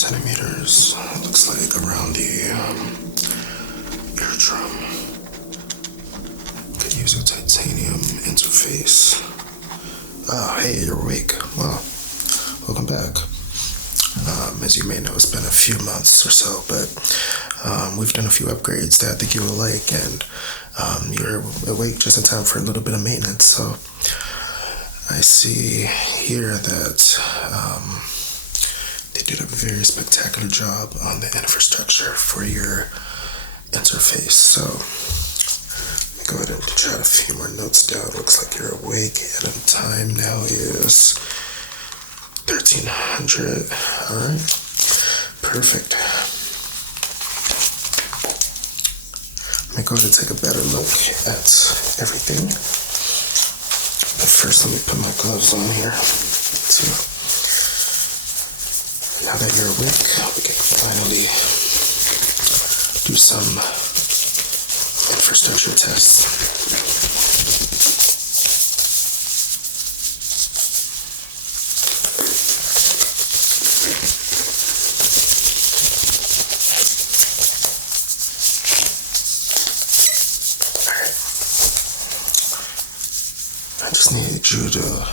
centimeters, it looks like, around the eardrum. Could use a titanium interface. Oh, hey, you're awake. Well, welcome back. As you may know, it's been a few months or so, but we've done a few upgrades that I think you will like, and you're awake just in time for a little bit of maintenance. So I see here that they did a very spectacular job on the infrastructure for your interface. So let me go ahead and jot a few more notes down. Looks like you're awake, and the time now is 1300. All right, perfect. Let me go ahead and take a better look at everything. But first, let me put my gloves on here. So now that you're awake, we can finally do some infrastructure tests. I just need you to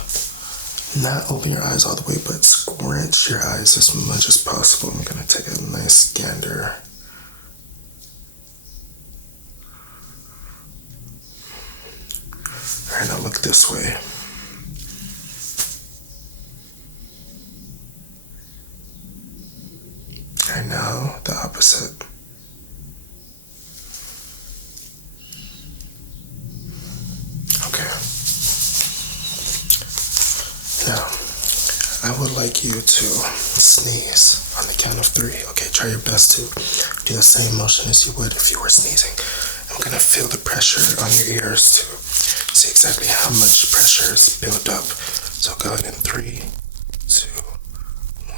not open your eyes all the way, but squint your eyes as much as possible. I'm going to take a nice gander. Alright, now look this way. And now the opposite. Okay. Now, I would like you to sneeze on the count of 3. Okay, try your best to do the same motion as you would if you were sneezing. I'm gonna feel the pressure on your ears to see exactly how much pressure is built up. So go ahead in 3, 2, 1.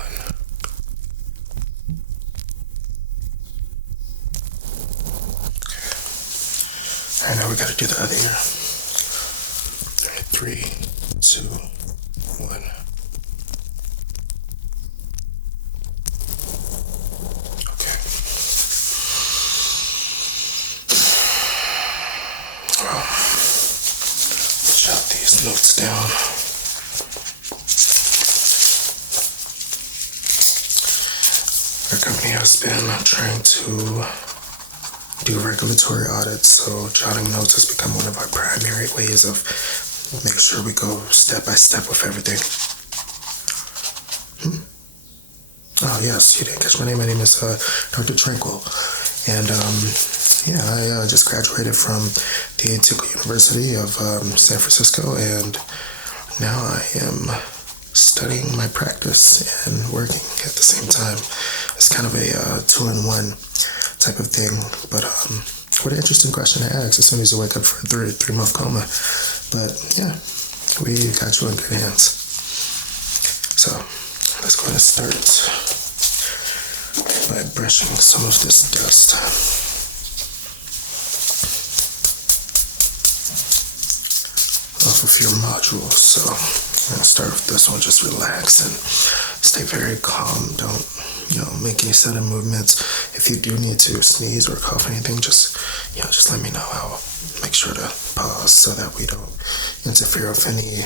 Okay. Alright, now we gotta do the other ear. Alright, 3, 2, 1. Okay. Well, jot these notes down. Our company has been trying to do regulatory audits, so jotting notes has become one of our primary ways of making sure we go step by step with everything. Oh yes, you didn't catch my name. My name is Dr. Tranquil, and I just graduated from the AIE3 University of San Francisco, and now I am studying my practice and working at the same time. It's kind of a 2-in-1 type of thing, but what an interesting question to ask as soon as you wake up from a 3-month coma. But yeah, we got you in good hands. So let's go ahead and start by brushing some of this dust off of your modules. So I'm gonna start with this one. Just relax and stay very calm. Don't make any sudden movements. If you do need to sneeze or cough or anything, just let me know. I'll make sure to pause so that we don't interfere with any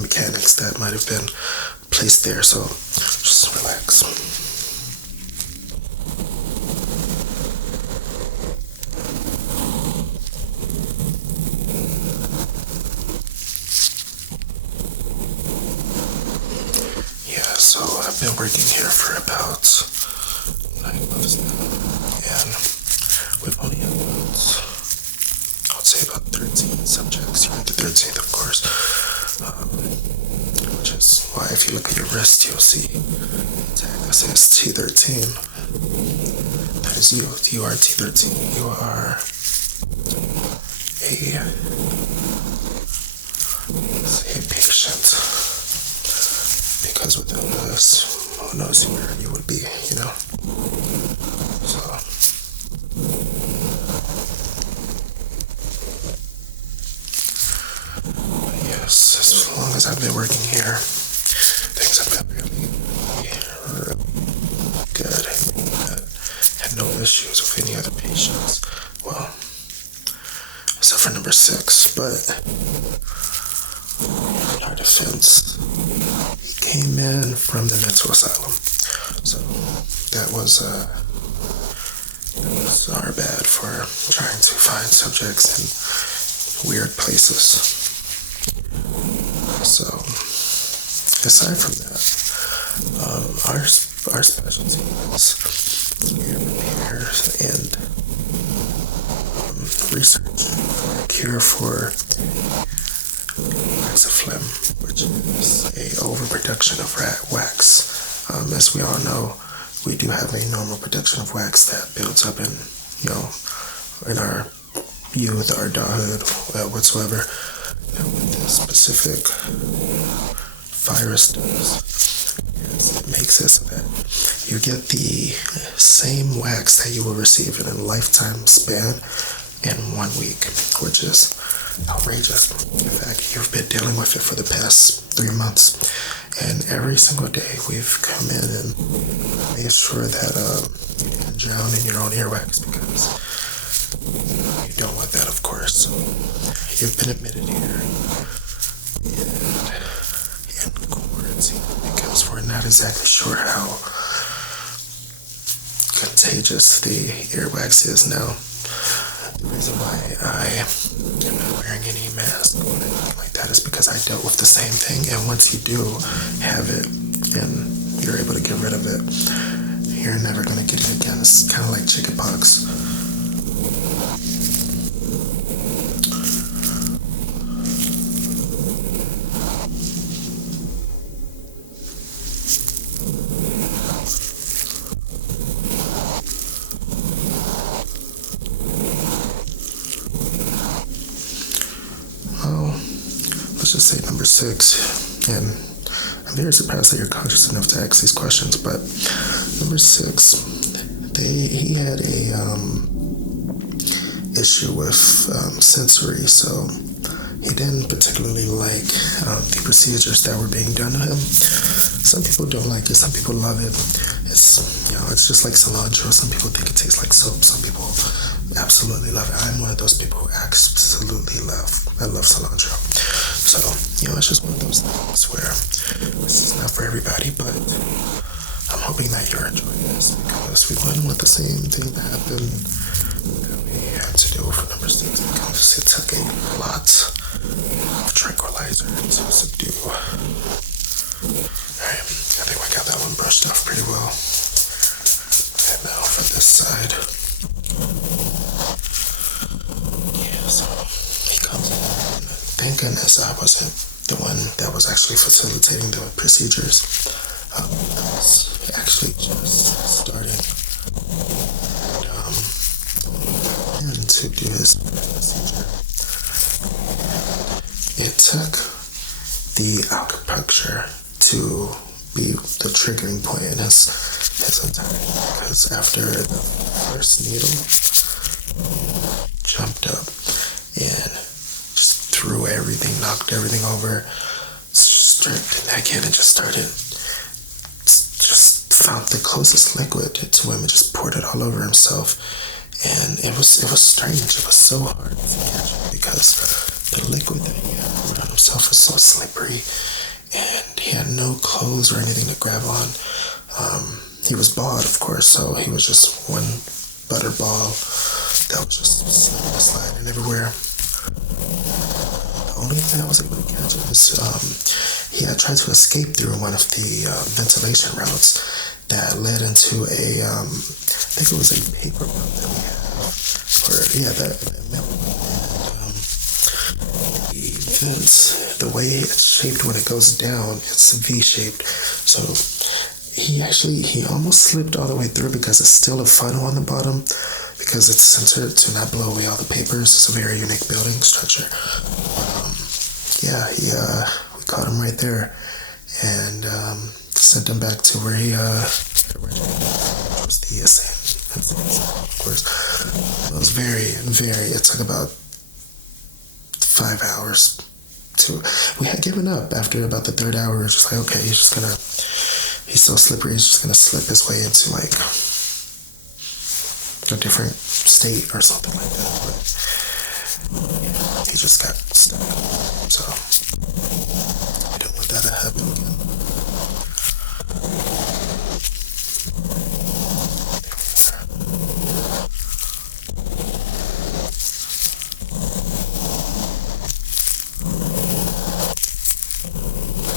mechanics that might have been placed there. So just relax. Yeah, so I've been working here for about 9 months now, and we've only had I'd say about 13 subjects. You're at the 13th, of course, which is why if you look at your wrist, you'll see tag that says T13. That is you. You are T13. You are a patient. Because without us, who knows where you would be, So, yes, as long as I've been working here, things have been really good. issues with any other patients. Well, except for number 6, but in our defense, he came in from the mental asylum. So that was our bad for trying to find subjects in weird places. So aside from that, our specialty is ear repair and research for a cure for wax of phlegm, which is a overproduction of rat wax. As we all know, we do have a normal production of wax that builds up in our youth, our adulthood, whatsoever. And what this specific virus does is it makes it so that you get the same wax that you will receive in a lifetime span in 1 week, which is outrageous. In fact, you've been dealing with it for the past 3 months, and every single day we've come in and made sure that you didn't drown in your own earwax, because you don't want that, of course. So you've been admitted here in quarantine because we're not exactly sure how contagious the earwax is now. The reason why I am not wearing any mask or anything like that is because I dealt with the same thing, and once you do have it and you're able to get rid of it, you're never going to get it again. It's kind of like chickenpox. Let's just say number 6, and I'm very surprised that you're conscious enough to ask these questions, but number 6, he had a issue with sensory, so he didn't particularly like the procedures that were being done to him. Some people don't like it, some people love it. It's just like cilantro. Some people think it tastes like soap, some people absolutely love it. I'm one of those people who absolutely love cilantro. So, it's just one of those things where this is not for everybody, but I'm hoping that you're enjoying this, because we wouldn't want the same thing to happen that we had to do for number 6, because it took a lot of tranquilizer to subdue. Alright, I think we got that one brushed off pretty well. And now for this side. Yeah, so he comes in. Thank goodness I wasn't the one that was actually facilitating the procedures. I was actually just starting and to do his procedure. It took the acupuncture to be the triggering point in his entire, because after the first needle jumped up and threw everything, knocked everything over, stripped back in and just found the closest liquid to him and just poured it all over himself. And it was strange. It was so hard to catch him because the liquid that he had poured on himself was so slippery, and he had no clothes or anything to grab on. He was bald, of course, so he was just one butter ball that was just slipping and sliding everywhere. The only thing I was able to catch him was he had tried to escape through one of the ventilation routes that led into a, I think it was a paper route that we had. That metal. The vents, the way it's shaped when it goes down, it's V-shaped. So he almost slipped all the way through because it's still a funnel on the bottom, because it's centered to not blow away all the papers. It's a very unique building structure. We caught him right there and sent him back to where he originally was, the insane, of course. It was it took about 5 hours we had given up after about the 3rd hour. We were just like, okay, he's so slippery, he's just gonna slip his way into a different state or something like that. But he just got stuck. So I don't want that to happen again.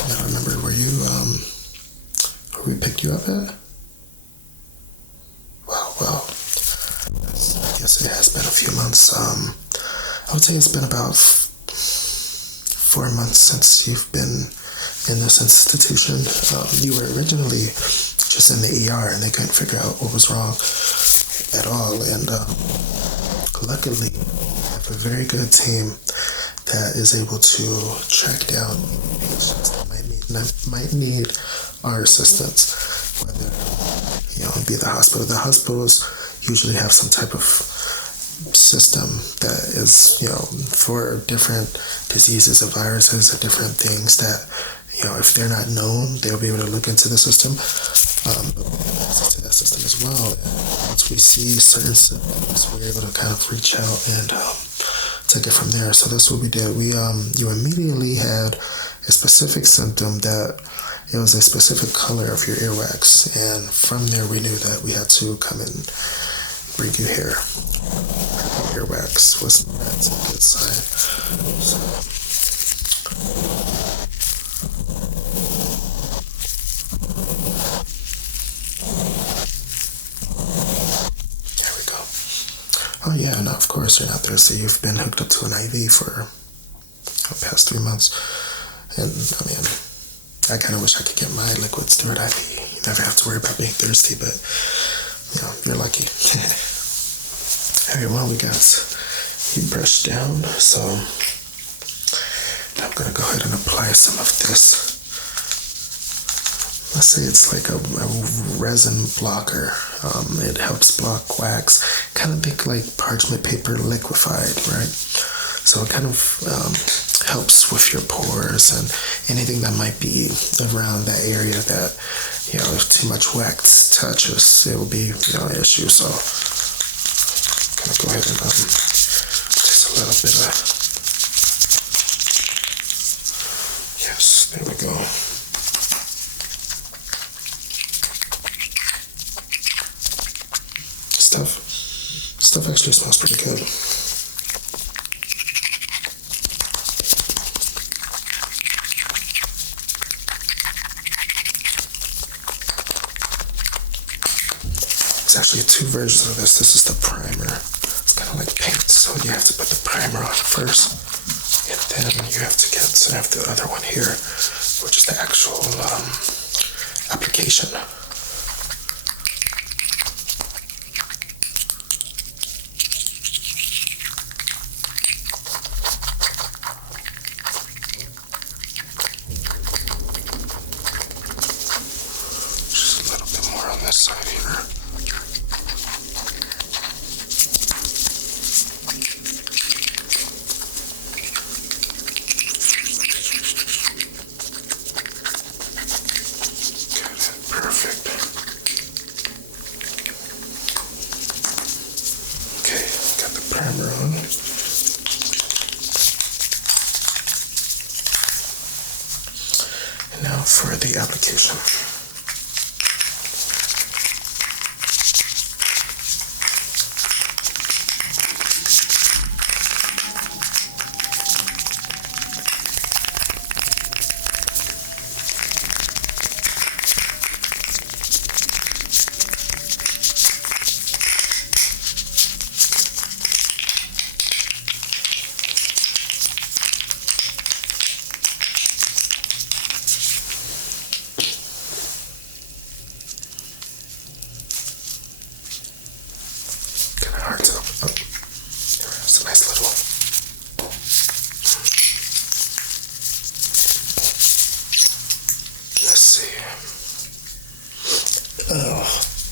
I remember where we picked you up at? Well, I guess it has been a few months. I would say it's been about 4 months since you've been in this institution. You were originally just in the ER and they couldn't figure out what was wrong at all. And luckily, we have a very good team that is able to track down patients that might need our assistance, whether it be the hospital. The hospitals usually have some type of system that is for different diseases or viruses and different things that if they're not known, they'll be able to look into the system. But we have access to that system as well. And once we see certain symptoms, we're able to kind of reach out and take it from there. So that's what we did. You immediately had a specific symptom that it was a specific color of your earwax, and from there we knew that we had to come and bring you here. Earwax was not a good sign. So, there we go. Oh yeah, and of course you're not there, so you've been hooked up to an IV for the past 3 months. And I mean, I kind of wish I could get my liquids through an IV. You never have to worry about being thirsty, but you're lucky. Alright, well, we got you brushed down, so I'm gonna go ahead and apply some of this. Let's say it's like a resin blocker. It helps block wax. Kind of think like parchment paper liquefied, right? So it kind of helps with your pores and anything that might be around that area that, if too much wax touches, it will be, an issue. So I'm going to go ahead and just a little bit of, yes, there we go. Stuff actually smells pretty good. There's actually 2 versions of this. This is the primer. It's kind of like paint, so you have to put the primer on first, and then you have to have the other one here, which is the actual application. Side here. Good, perfect. Okay, got the primer on. And now for the application.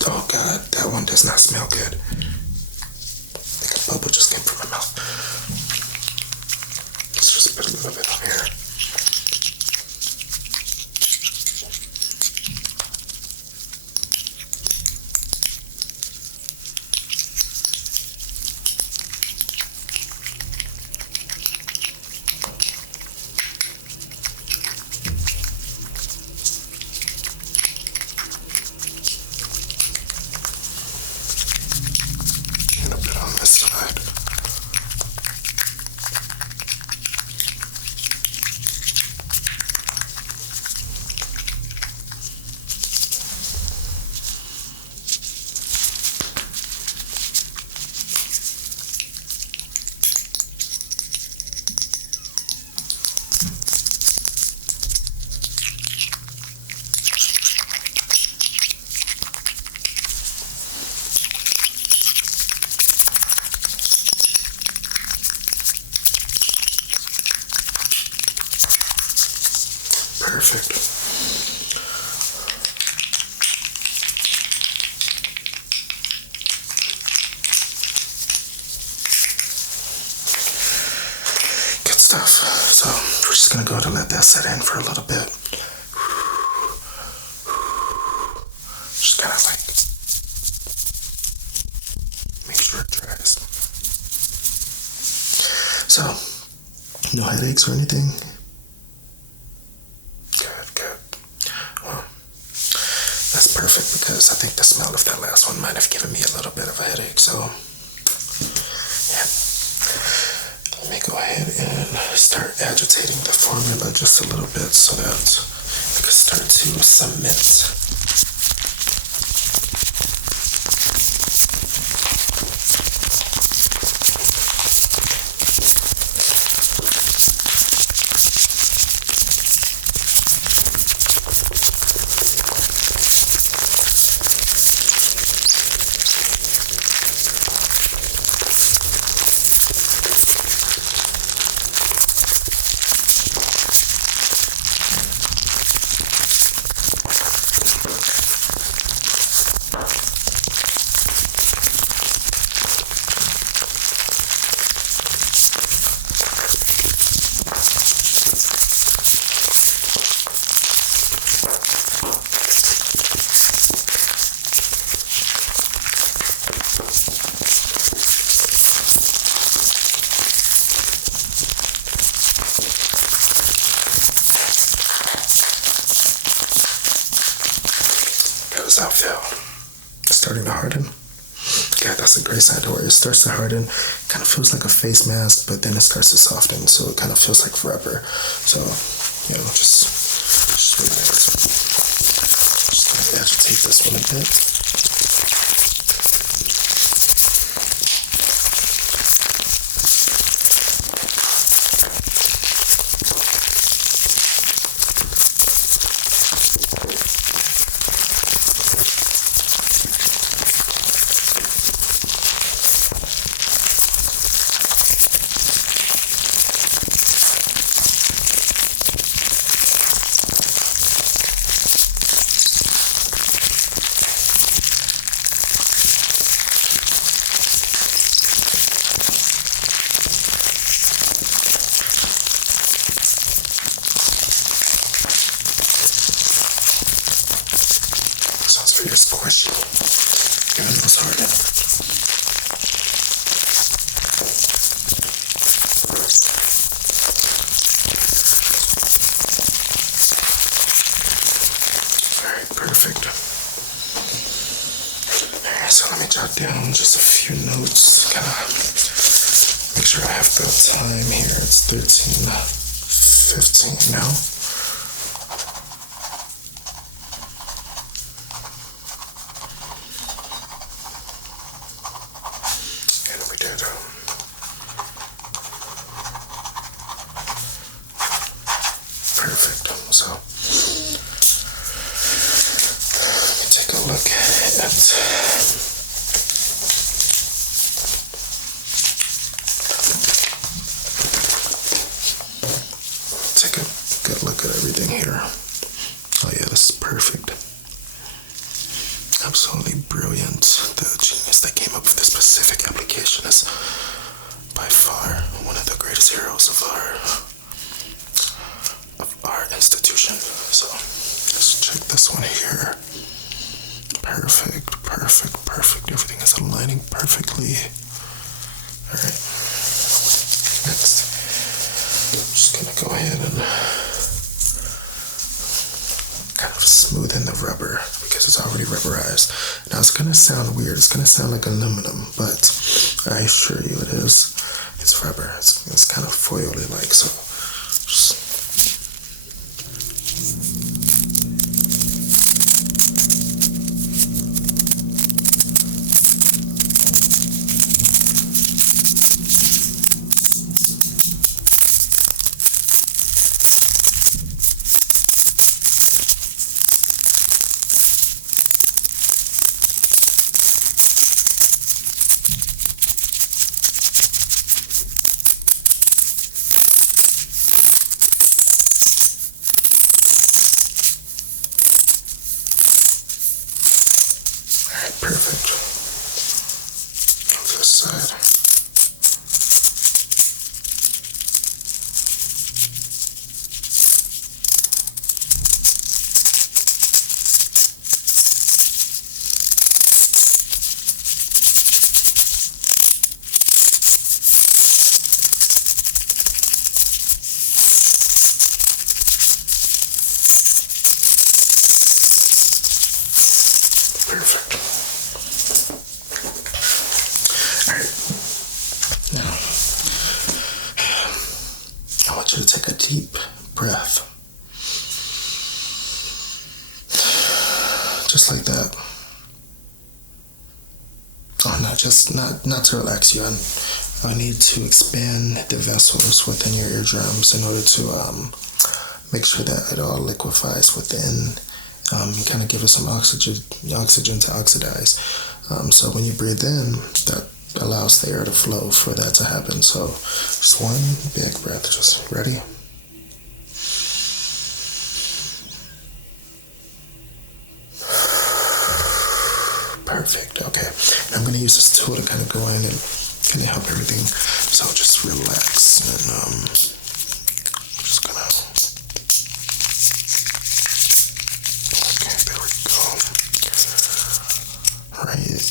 Oh God, that one does not smell good. I think a bubble just came from my mouth. Let's just put a little bit on here. that set in for a little bit. Just kind of like make sure it dries. So, no headaches or anything? Good. Well, that's perfect because I think the smell of that last one might have given me a little bit of a headache. So, yeah. Let me go ahead and start agitating the formula just a little bit so that it can start to cement. How does that feel? Starting to harden? Yeah, that's a great sign to where it starts to harden. Kind of feels like a face mask, but then it starts to soften, so it kind of feels like rubber. So, just relax. Just gonna agitate this one a bit. Very squishy, even though it's hardened. Alright, perfect. Alright, so let me jot down just a few notes, kind of make sure I have the time here. It's 13:15 now. Perfect. So, take a look at take a good look at everything here. Oh yeah, this is perfect. Absolutely brilliant. The genius that came up with this specific application is by far one of the greatest heroes of our institution. So let's check this one here. Perfect. Everything is aligning perfectly. Alright. Next, I'm just gonna go ahead and kind of smoothen the rubber because it's already rubberized. Now it's gonna sound weird. It's gonna sound like aluminum, but I assure you it is. It's rubber. It's kind of foily like, so just perfect. On this side. just like that. Oh, not to relax you. I need to expand the vessels within your eardrums in order to make sure that it all liquefies within. You kind of give it some oxygen to oxidize. So when you breathe in, that allows the air to flow for that to happen. So just one big breath. Just ready? Perfect. Okay. And I'm going to use this tool to kind of go in and kind of help everything. So just relax and I'm just going to. Okay, there we go. Right here.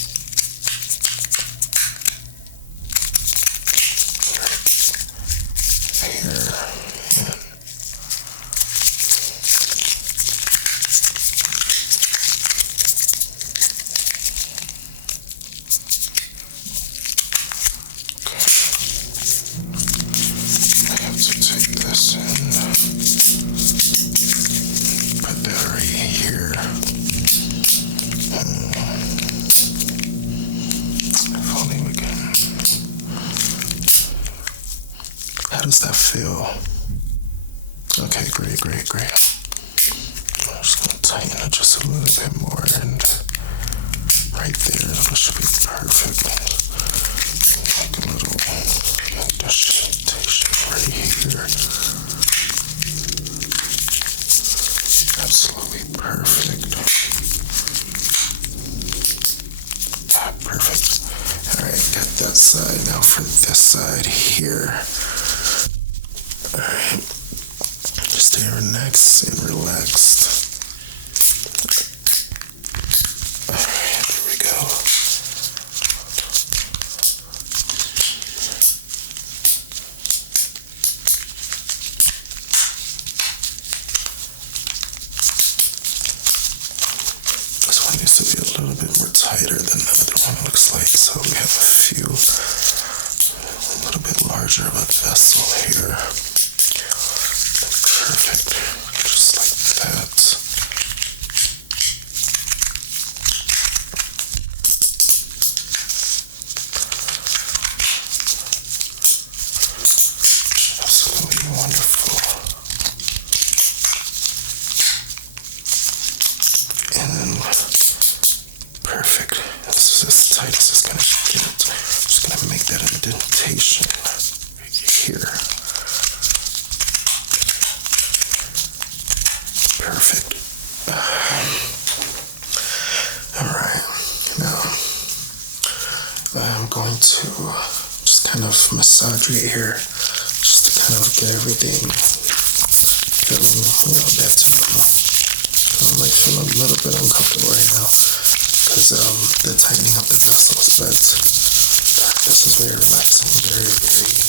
How does that feel? Okay, great. I'm just going to tighten it just a little bit more, and right there, that should be perfect. Like a little indentation right here. Absolutely perfect. Perfect. Alright, got that side. Now for this side here. Alright, just stay relaxed and relaxed. Alright, there we go. This one needs to be a little bit more tighter than the other one, it looks like. So we have a little bit larger of a vessel here. Perfect, just like that. Absolutely wonderful. And then, perfect. This is as tight as it's gonna get. Just gonna make that indentation here. Perfect. Alright, now I'm going to just kind of massage right here, just to kind of get everything feeling, back to normal. I'm like feeling a little bit uncomfortable right now because they're tightening up the vessels, but this is very relaxing, very relaxing.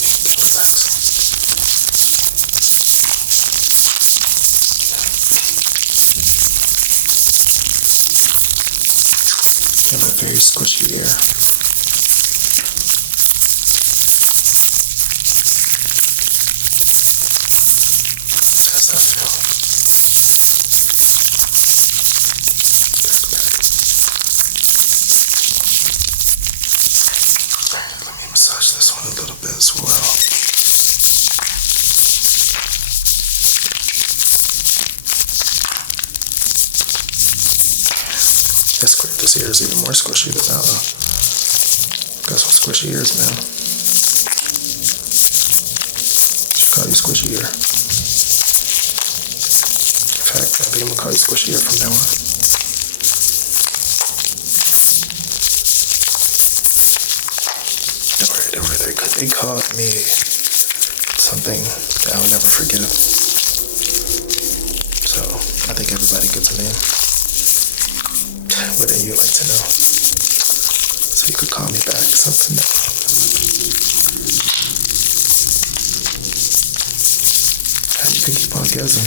Give it a very squishy air. How's that feel? Alright, let me massage this one a little bit as well. That's great. This ear is even more squishy than that one. Got some squishy ears, man. Should call you squishy ear. In fact, I think I'm gonna call you squishy ear from now on. Don't worry. They called me something that I'll never forget. So I think everybody gets a name. Wouldn't you like to know? So you could call me back, something that you can keep on guessing.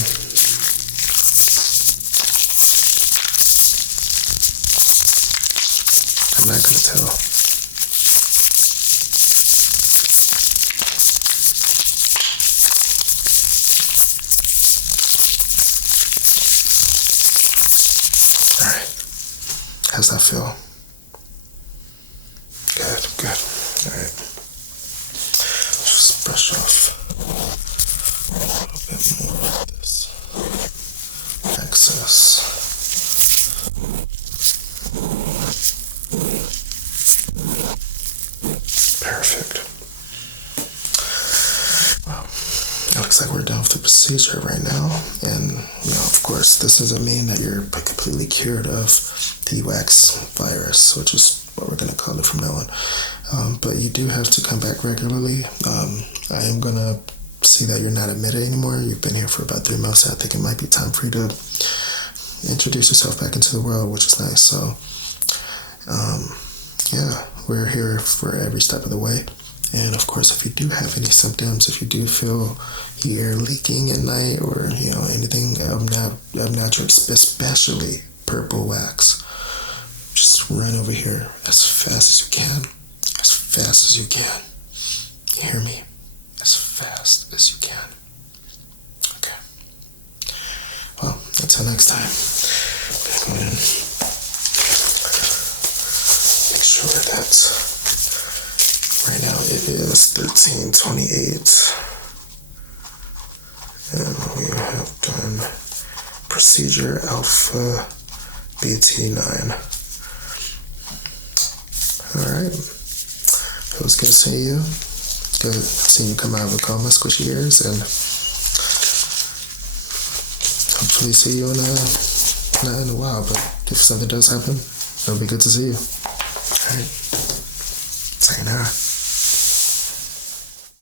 I'm not gonna tell. Alright. How's that feel? Good, good. All right. Just brush off a little bit more of this excess. Perfect. Well, it looks like we're done with the procedure right now. And, of course, this doesn't mean that you're completely cured of the wax virus, which is what we're going to call it from now on. But you do have to come back regularly. I am going to see that you're not admitted anymore. You've been here for about 3 months. I think it might be time for you to introduce yourself back into the world, which is nice. So, yeah, we're here for every step of the way. And of course, if you do have any symptoms, if you do feel your leaking at night or, anything unnatural, especially purple wax, just run over here as fast as you can. As fast as you can. You hear me? As fast as you can. Okay. Well, until next time, I'm going to go ahead and make sure that right now it is 13:28. And we have done procedure alpha BT9. Alright. It was good seeing you. Good seeing you come out of a coma, squishy ears, and hopefully see you not in a while, but if something does happen, it'll be good to see you. Alright. Sayonara.